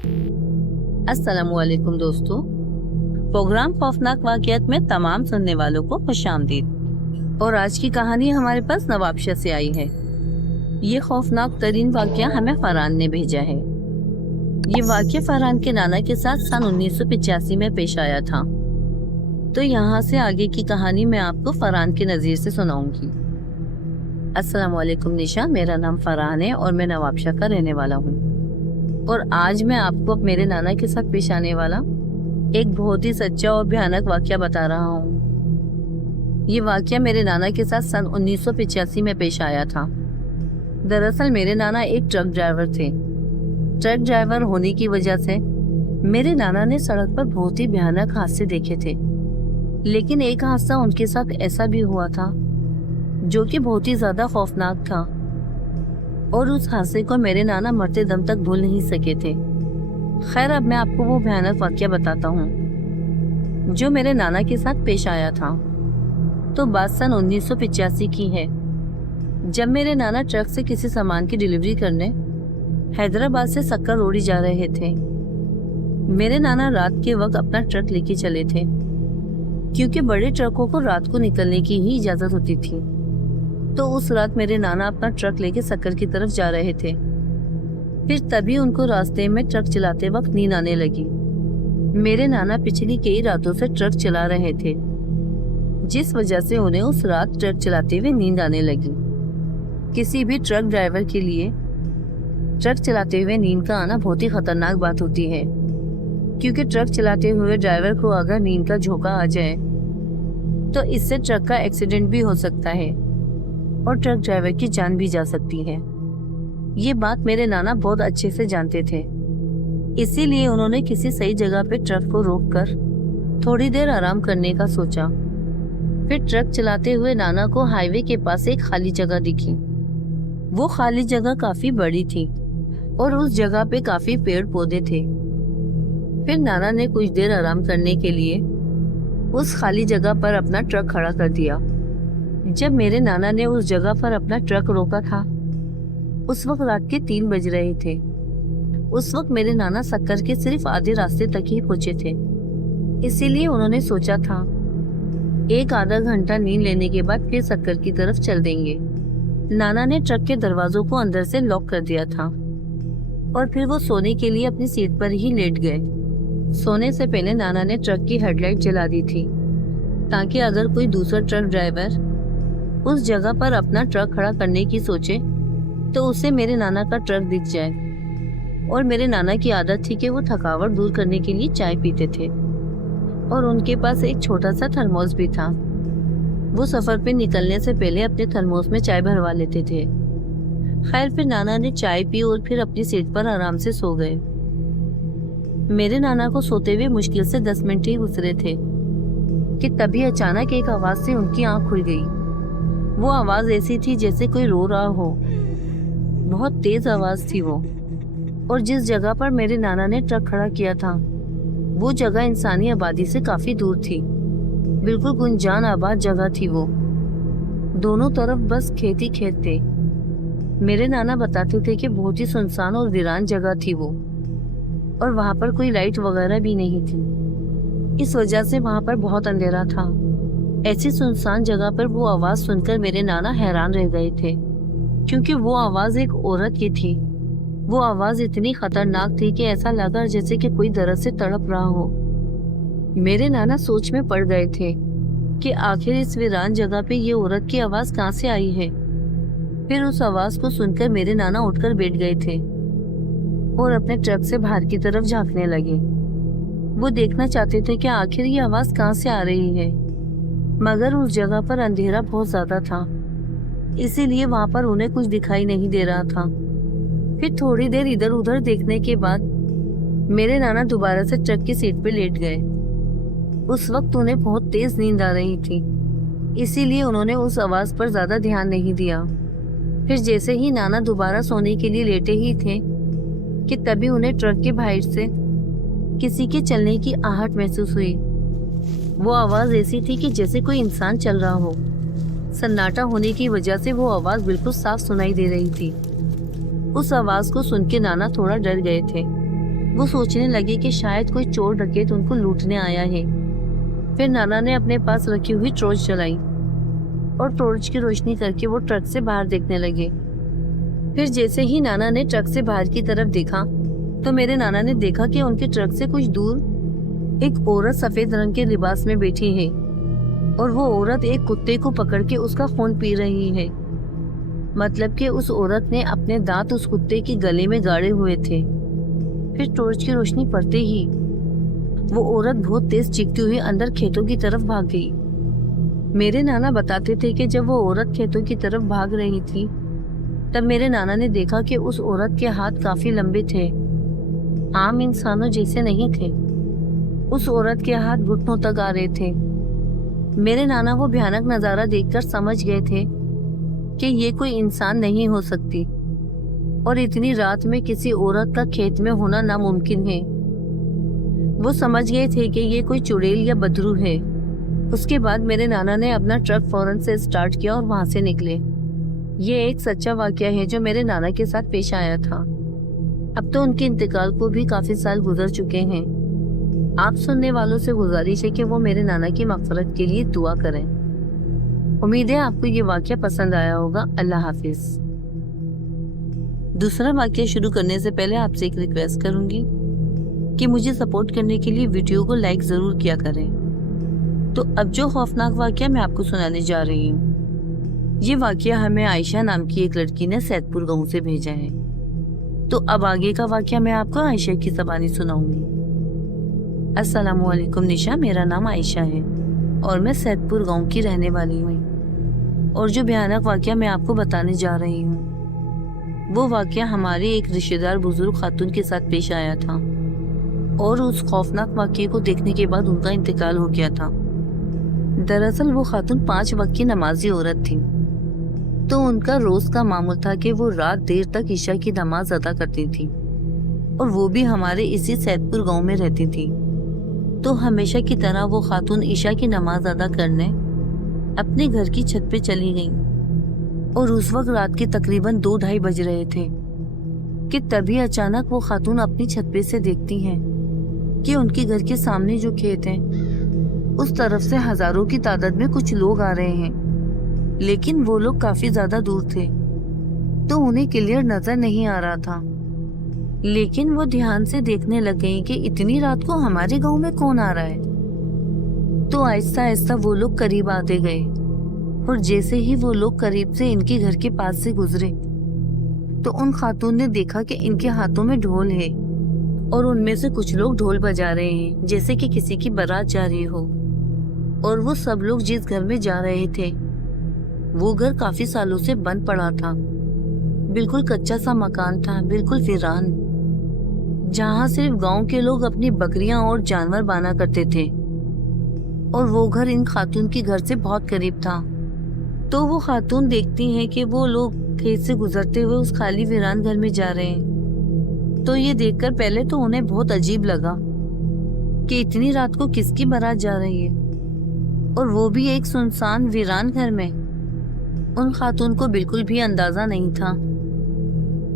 अस्सलामुअलैकुम दोस्तों, प्रोग्राम खौफनाक वाक़ियात में तमाम सुनने वालों को खुशामदीद। और आज की कहानी हमारे पास नवाबशाह से आई है। ये खौफनाक तरीन वाक़या हमें फरहान ने भेजा है। ये वाक़या फरहान के नाना के साथ सन 1985 में पेश आया था। तो यहाँ से आगे की कहानी मैं आपको फरहान के नज़ीर से सुनाऊंगी। अस्सलामुअलैकुम निशा, मेरा नाम फरहान है और मैं नवाबशाह का रहने वाला हूँ। और आज मैं आपको मेरे नाना के साथ पेश आने वाला एक बहुत ही सच्चा और भयानक वाक़या बता रहा हूँ। ये वाक़या मेरे नाना के साथ सन 1985 में पेश आया था। दरअसल मेरे नाना एक ट्रक ड्राइवर थे। ट्रक ड्राइवर होने की वजह से मेरे नाना ने सड़क पर बहुत ही भयानक हादसे देखे थे। लेकिन एक हादसा उनके साथ ऐसा भी हुआ था जो कि बहुत ही ज्यादा खौफनाक था, और उस हादसे को मेरे नाना मरते दम तक भूल नहीं सके थे। खैर, अब मैं आपको वो भयानक वाक़या बताता हूँ जो मेरे नाना के साथ पेश आया था। तो बात सन 1985 की है, जब मेरे नाना ट्रक से किसी सामान की डिलीवरी करने हैदराबाद से सक्कर रोड़ी जा रहे थे। मेरे नाना रात के वक्त अपना ट्रक लेके चले थे, क्योंकि बड़े ट्रकों को रात को निकलने की ही इजाजत होती थी। तो उस रात मेरे नाना अपना ट्रक लेके सक्कर की तरफ जा रहे थे। फिर तभी उनको रास्ते में ट्रक चलाते वक्त नींद आने लगी। मेरे नाना पिछली कई रातों से ट्रक चला रहे थे, जिस वजह से उन्हें उस रात ट्रक चलाते हुए नींद आने लगी। किसी भी ट्रक ड्राइवर के लिए ट्रक चलाते हुए नींद का आना बहुत ही खतरनाक बात होती है, क्योंकि ट्रक चलाते हुए ड्राइवर को अगर नींद का झोंका आ जाए तो इससे ट्रक का एक्सीडेंट भी हो सकता है और ट्रक ड्राइवर की जान भी जा सकती है। ये बात मेरे नाना बहुत अच्छे से जानते थे, इसीलिए उन्होंने किसी सही जगह पे ट्रक को रोककर थोड़ी देर आराम करने का सोचा। फिर ट्रक चलाते हुए नाना को हाईवे के पास एक खाली जगह दिखी। वो खाली जगह काफी बड़ी थी और उस जगह पे काफी पेड़ पौधे थे। फिर नाना ने कुछ देर आराम करने के लिए उस खाली जगह पर अपना ट्रक खड़ा कर दिया। जब मेरे नाना ने उस जगह पर अपना ट्रक रोका था, उस वक्त रात के 3 बज रहे थे। उस वक्त मेरे नाना सक्कर के सिर्फ आधे रास्ते तक ही पहुंचे थे, इसीलिए उन्होंने सोचा था एक आधा घंटा नींद लेने के बाद फिर सक्कर की तरफ चल देंगे। नाना ने ट्रक के दरवाजों को अंदर से लॉक कर दिया था और फिर वो सोने के लिए अपनी सीट पर ही लेट गए। सोने से पहले नाना ने ट्रक की हेडलाइट जला दी थी, ताकि अगर कोई दूसरा ट्रक ड्राइवर उस जगह पर अपना ट्रक खड़ा करने की सोचे तो उसे मेरे नाना का ट्रक दिख जाए। और मेरे नाना की आदत थी कि वो थकावट दूर करने के लिए चाय पीते थे, और उनके पास एक छोटा सा थर्मोस भी था। वो सफर पे निकलने से पहले अपने थर्मोस में चाय भरवा लेते थे। खैर, फिर नाना ने चाय पी और फिर अपनी सीट पर आराम से सो गए। मेरे नाना को सोते हुए मुश्किल से 10 मिनट ही गुजरे थे कि तभी अचानक एक आवाज से उनकी आंख खुल गई। वो आवाज ऐसी थी जैसे कोई रो रहा हो। बहुत तेज आवाज थी वो, और जिस जगह पर मेरे नाना ने ट्रक खड़ा किया था वो जगह इंसानी आबादी से काफी दूर थी। बिल्कुल गुंजान आबाद जगह थी वो। दोनों तरफ बस खेत ही खेत थे। मेरे नाना बताते थे कि बहुत ही सुनसान और वीरान जगह थी वो, और वहां पर कोई लाइट वगैरह भी नहीं थी। इस वजह से वहां पर बहुत अंधेरा था। ऐसी सुनसान जगह पर वो आवाज सुनकर मेरे नाना हैरान रह गए थे, क्योंकि वो आवाज एक औरत की थी। वो आवाज इतनी खतरनाक थी कि ऐसा लगा जैसे कि कोई दर्द से तड़प रहा हो। मेरे नाना सोच में पड़ गए थे कि आखिर इस वीरान जगह पे ये औरत की आवाज कहाँ से आई है। फिर उस आवाज को सुनकर मेरे नाना उठकर बैठ गए थे और अपने ट्रक से बाहर की तरफ झांकने लगे। वो देखना चाहते थे कि आखिर ये आवाज कहाँ से आ रही है, मगर उस जगह पर अंधेरा बहुत ज्यादा था, इसीलिए वहां पर उन्हें कुछ दिखाई नहीं दे रहा था। फिर थोड़ी देर इधर उधर देखने के बाद मेरे नाना दोबारा से ट्रक की सीट पर लेट गए। उस वक्त उन्हें बहुत तेज नींद आ रही थी, इसीलिए उन्होंने उस आवाज पर ज्यादा ध्यान नहीं दिया। फिर जैसे ही नाना दोबारा सोने के लिए लेटे ही थे कि तभी उन्हें ट्रक के बाहर से किसी के चलने की आहट महसूस हुई। वो आवाज ऐसी थी कि जैसे कोई इंसान चल रहा हो। सन्नाटा होने की वजह से वो आवाज बिल्कुल साफ सुनाई दे रही थी। उस आवाज को सुन के नाना थोड़ा डर गए थे। वो सोचने लगे कि शायद कोई चोर डकैत उनको लूटने आया है। फिर नाना ने अपने पास रखी हुई टॉर्च जलाई और टॉर्च की रोशनी करके वो ट्रक से बाहर देखने लगे। फिर जैसे ही नाना ने ट्रक से बाहर की तरफ देखा तो मेरे नाना ने देखा कि उनके ट्रक से कुछ दूर एक औरत सफेद रंग के लिबास में बैठी है और वो औरत एक कुत्ते को पकड़ के उसका खून पी रही है। मतलब कि उस औरत ने अपने दांत उस कुत्ते के गले में गाड़े हुए थे। फिर टॉर्च की रोशनी पड़ते ही वो औरत बहुत तेज चीखती हुई अंदर खेतों की तरफ भाग गई। मेरे नाना बताते थे कि जब वो औरत खेतों की तरफ भाग रही थी तब मेरे नाना ने देखा कि उस औरत के हाथ काफी लंबे थे, आम इंसानों जैसे नहीं थे। उस औरत के हाथ घुटनों तक आ रहे थे। मेरे नाना वो भयानक नजारा देखकर समझ गए थे कि ये कोई इंसान नहीं हो सकती और इतनी रात में किसी औरत का खेत में होना नामुमकिन है। वो समझ गए थे कि ये कोई चुड़ैल या बदरू है। उसके बाद मेरे नाना ने अपना ट्रक फौरन से स्टार्ट किया और वहां से निकले। ये एक सच्चा वाकया है जो मेरे नाना के साथ पेश आया था। अब तो उनके इंतकाल को भी काफी साल गुजर चुके हैं। आप सुनने वालों से गुजारिश है कि वो मेरे नाना की मग़फ़िरत के लिए दुआ करें। उम्मीद है आपको ये वाकया पसंद आया होगा। अल्लाह हाफिज। दूसरा वाकया शुरू करने से पहले आपसे एक रिक्वेस्ट करूंगी कि मुझे सपोर्ट करने के लिए वीडियो को लाइक जरूर किया करें। तो अब जो खौफनाक वाकया मैं आपको सुनाने जा रही हूँ, ये वाकया हमें आयशा नाम की एक लड़की ने सैदपुर गांव से भेजा है। तो अब आगे का वाकया मैं आपको आयशा की ज़बानी सुनाऊंगी। अस्सलामुअलैकुम निशा, मेरा नाम आयशा है और मैं सैदपुर गांव की रहने वाली हूँ। और जो भयानक वाकया मैं आपको बताने जा रही हूँ वो वाकया हमारे एक रिश्तेदार बुजुर्ग खातून के साथ पेश आया था और उस खौफनाक वाकये को देखने के बाद उनका इंतकाल हो गया था। दरअसल वो खातून 5 वक्त की नमाजी औरत थी। तो उनका रोज का मामूल था कि वो रात देर तक ईशा की नमाज अदा करती थी और वो भी हमारे इसी सैदपुर गांव में रहती थी। तो हमेशा की तरह वो खातून ईशा की नमाज अदा करने अपने घर की छत पे चली गईं और उस वक्त रात के तकरीबन 2-2:30 बज रहे थे कि तभी अचानक वो खातून अपनी छत पे से देखती हैं कि उनके घर के सामने जो खेत है उस तरफ से हजारों की तादाद में कुछ लोग आ रहे हैं, लेकिन वो लोग काफी ज्यादा दूर थे तो उन्हें क्लियर नजर नहीं आ रहा था। लेकिन वो ध्यान से देखने लग गई कि इतनी रात को हमारे गांव में कौन आ रहा है। तो आहिस्ता आहिस्ता वो लोग करीब आते गए और जैसे ही वो लोग करीब से इनके घर के पास से गुजरे तो उन खातून ने देखा कि इनके हाथों में ढोल है और उनमें से कुछ लोग ढोल बजा रहे हैं जैसे कि किसी की बारात जा रही हो। और वो सब लोग जिस घर में जा रहे थे वो घर काफी सालों से बंद पड़ा था, बिल्कुल कच्चा सा मकान था, बिल्कुल वीरान, जहाँ सिर्फ गांव के लोग अपनी बकरियां और जानवर बाना करते थे। और वो घर इन खातून के घर से बहुत करीब था। तो वो खातून देखती हैं कि वो लोग खेत से गुजरते हुए उस खाली वीरान घर में जा रहे हैं। तो ये देखकर पहले तो उन्हें बहुत अजीब लगा कि इतनी रात को किसकी बारात जा रही है और वो भी एक सुनसान वीरान घर में। उन खातून को बिल्कुल भी अंदाजा नहीं था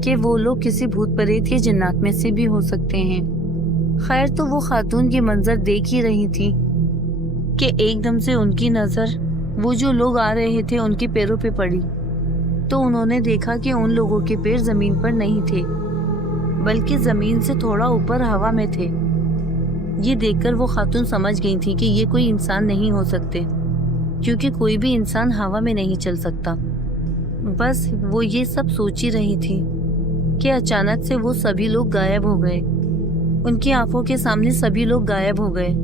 कि वो लोग किसी भूत प्रेत या जिन्नात में से भी हो सकते हैं। खैर, तो वो खातून ये मंजर देख ही रही थी कि एकदम से उनकी नजर वो जो लोग आ रहे थे उनके पैरों पे पड़ी। तो उन्होंने देखा कि उन लोगों के पैर जमीन पर नहीं थे बल्कि जमीन से थोड़ा ऊपर हवा में थे। ये देखकर वो खातून समझ गई थी कि ये कोई इंसान नहीं हो सकते, क्योंकि कोई भी इंसान हवा में नहीं चल सकता। बस वो ये सब सोच ही रही थी कि अचानक से वो सभी लोग गायब हो गए। उनकी आंखों के सामने सभी लोग गायब हो गए।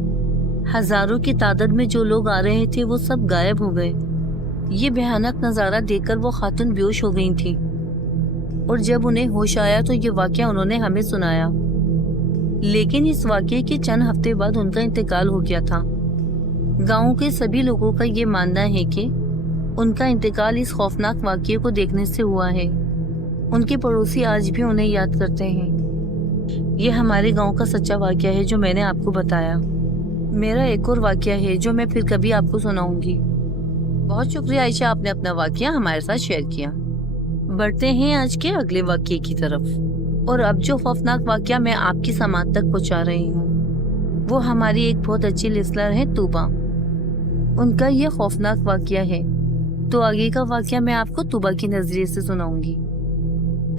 हजारों की तादाद में जो लोग आ रहे थे वो सब गायब हो गए। ये भयानक नज़ारा देखकर वो खातून बेहोश हो गई थी और जब उन्हें होश आया तो ये वाकया उन्होंने हमें सुनाया। लेकिन इस वाकये के चंद हफ्ते बाद उनका इंतकाल हो गया था। गांव के सभी लोगों का ये मानना है कि उनका इंतकाल इस खौफनाक वाकये को देखने से हुआ है। उनके पड़ोसी आज भी उन्हें याद करते हैं। ये हमारे गांव का सच्चा वाकया है जो मैंने आपको बताया। मेरा एक और वाकया है जो मैं फिर कभी आपको सुनाऊंगी। बहुत शुक्रिया आयशा, आपने अपना वाकया हमारे साथ शेयर किया। बढ़ते हैं आज के अगले वाकये की तरफ। और अब जो खौफनाक वाकया मैं आपकी समात तक पहुंचा रही हूँ वो हमारी एक बहुत अच्छी लिसनर है तूबा। उनका ये खौफनाक वाकया है, तो आगे का वाकया मैं आपको तूबा की नजरिए से सुनाऊंगी।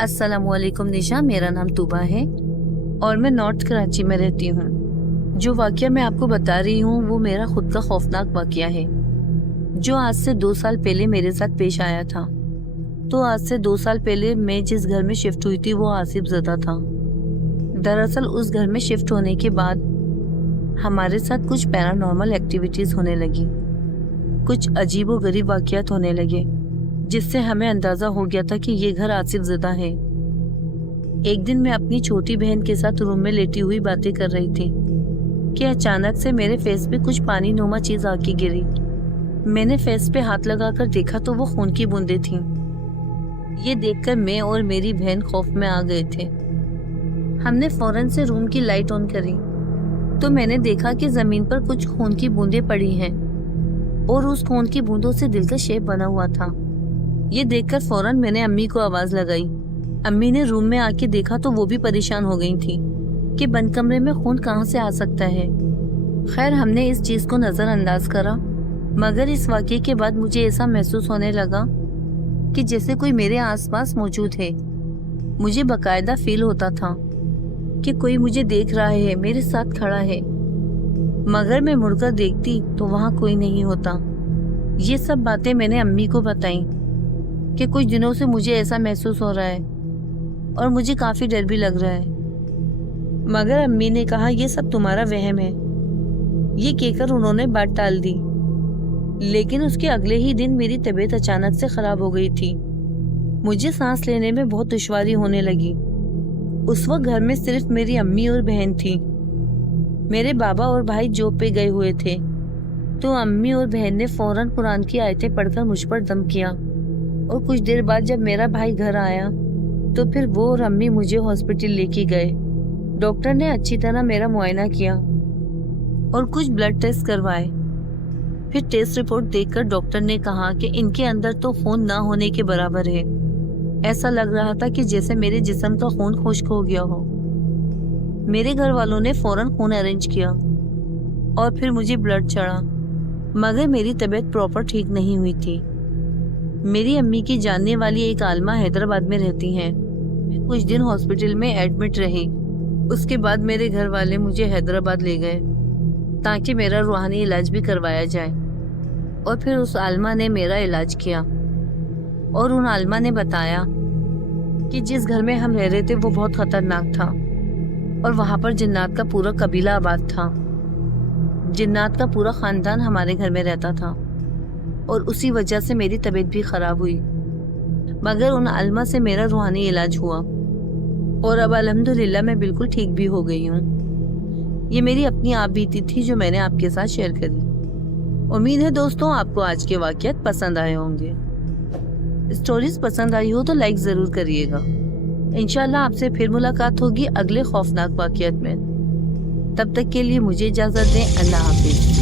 अस्सलामुअलैकुम निशा, मेरा नाम तूबा है और मैं नॉर्थ कराची में रहती हूँ। जो वाकया मैं आपको बता रही हूँ वो मेरा खुद का खौफनाक वाकया है जो आज से 2 साल पहले मेरे साथ पेश आया था। तो आज से 2 साल पहले मैं जिस घर में शिफ्ट हुई थी वो आसिफ ज़दा था। दरअसल उस घर में शिफ्ट होने के बाद हमारे साथ कुछ पैरानॉर्मल एक्टिविटीज होने लगी, कुछ अजीबो गरीब वाकयात होने लगे जिससे हमें अंदाजा हो गया था कि ये घर आसिफ ज़दा है। एक दिन मैं अपनी छोटी बहन के साथ रूम में लेटी हुई बातें कर रही थी कि अचानक से मेरे फेस पे कुछ पानी नुमा चीज आके गिरी। मैंने फेस पे हाथ लगाकर देखा तो वो खून की बूंदें थीं। ये देखकर मैं और मेरी बहन खौफ में आ गए थे। हमने फौरन से रूम की लाइट ऑन करी तो मैंने देखा कि जमीन पर कुछ खून की बूंदें पड़ी हैं और उस खून की बूंदों से दिल का शेप बना हुआ था। ये देखकर फौरन मैंने अम्मी को आवाज लगाई। अम्मी ने रूम में आके देखा तो वो भी परेशान हो गई थी कि बंद कमरे में खून कहाँ से आ सकता है। खैर हमने इस चीज को नजरअंदाज करा, मगर इस वाकये के बाद मुझे ऐसा महसूस होने लगा कि जैसे कोई मेरे आसपास मौजूद है। मुझे बकायदा फील होता था कि कोई मुझे देख रहा है, मेरे साथ खड़ा है, मगर मैं मुड़कर देखती तो वहाँ कोई नहीं होता। ये सब बातें मैंने अम्मी को बताई कि कुछ दिनों से मुझे ऐसा महसूस हो रहा है और मुझे काफी डर भी लग रहा है, मगर अम्मी ने कहा ये सब तुम्हारा वहम है। ये कहकर उन्होंने बात टाल दी। लेकिन उसके अगले ही दिन मेरी तबीयत अचानक से खराब हो गई थी। मुझे सांस लेने में बहुत दुश्वारी होने लगी। उस वक्त घर में सिर्फ मेरी अम्मी और बहन थी। मेरे बाबा और भाई जॉब पे गए हुए थे, तो अम्मी और बहन ने फौरन कुरान की आयतें पढ़कर मुझ पर दम किया। और कुछ देर बाद जब मेरा भाई घर आया तो फिर वो और अम्मी मुझे हॉस्पिटल लेके गए। डॉक्टर ने अच्छी तरह मेरा मुआयना किया और कुछ ब्लड टेस्ट करवाए। फिर टेस्ट रिपोर्ट देखकर डॉक्टर ने कहा कि इनके अंदर तो खून ना होने के बराबर है। ऐसा लग रहा था कि जैसे मेरे जिस्म का खून खुश्क हो गया हो। मेरे घर वालों ने फौरन खून अरेंज किया और फिर मुझे ब्लड चढ़ा, मगर मेरी तबीयत प्रॉपर ठीक नहीं हुई थी। मेरी अम्मी की जानने वाली एक आलमा हैदराबाद में रहती हैं। मैं कुछ दिन हॉस्पिटल में एडमिट रही। उसके बाद मेरे घर वाले मुझे हैदराबाद ले गए ताकि मेरा रूहानी इलाज भी करवाया जाए। और फिर उस आलमा ने मेरा इलाज किया और उन आलमा ने बताया कि जिस घर में हम रह रहे थे वो बहुत खतरनाक था और वहाँ पर जिन्नात का पूरा कबीला आबाद था। जिन्नात का पूरा खानदान हमारे घर में रहता था और उसी वजह से मेरी तबीयत भी खराब हुई, मगर उन आलमा से मेरा रूहानी इलाज हुआ और अब अल्हम्दुलिल्लाह मैं बिल्कुल ठीक भी हो गई हूँ। ये मेरी अपनी आप बीती थी जो मैंने आपके साथ शेयर करी। उम्मीद है दोस्तों आपको आज के वाक़यात पसंद आए होंगे। स्टोरीज पसंद आई हो तो लाइक ज़रूर करिएगा। इंशाल्लाह आपसे फिर मुलाकात होगी अगले खौफनाक वाक़यात में। तब तक के लिए मुझे इजाज़त दें। अल्लाह हाफिज़।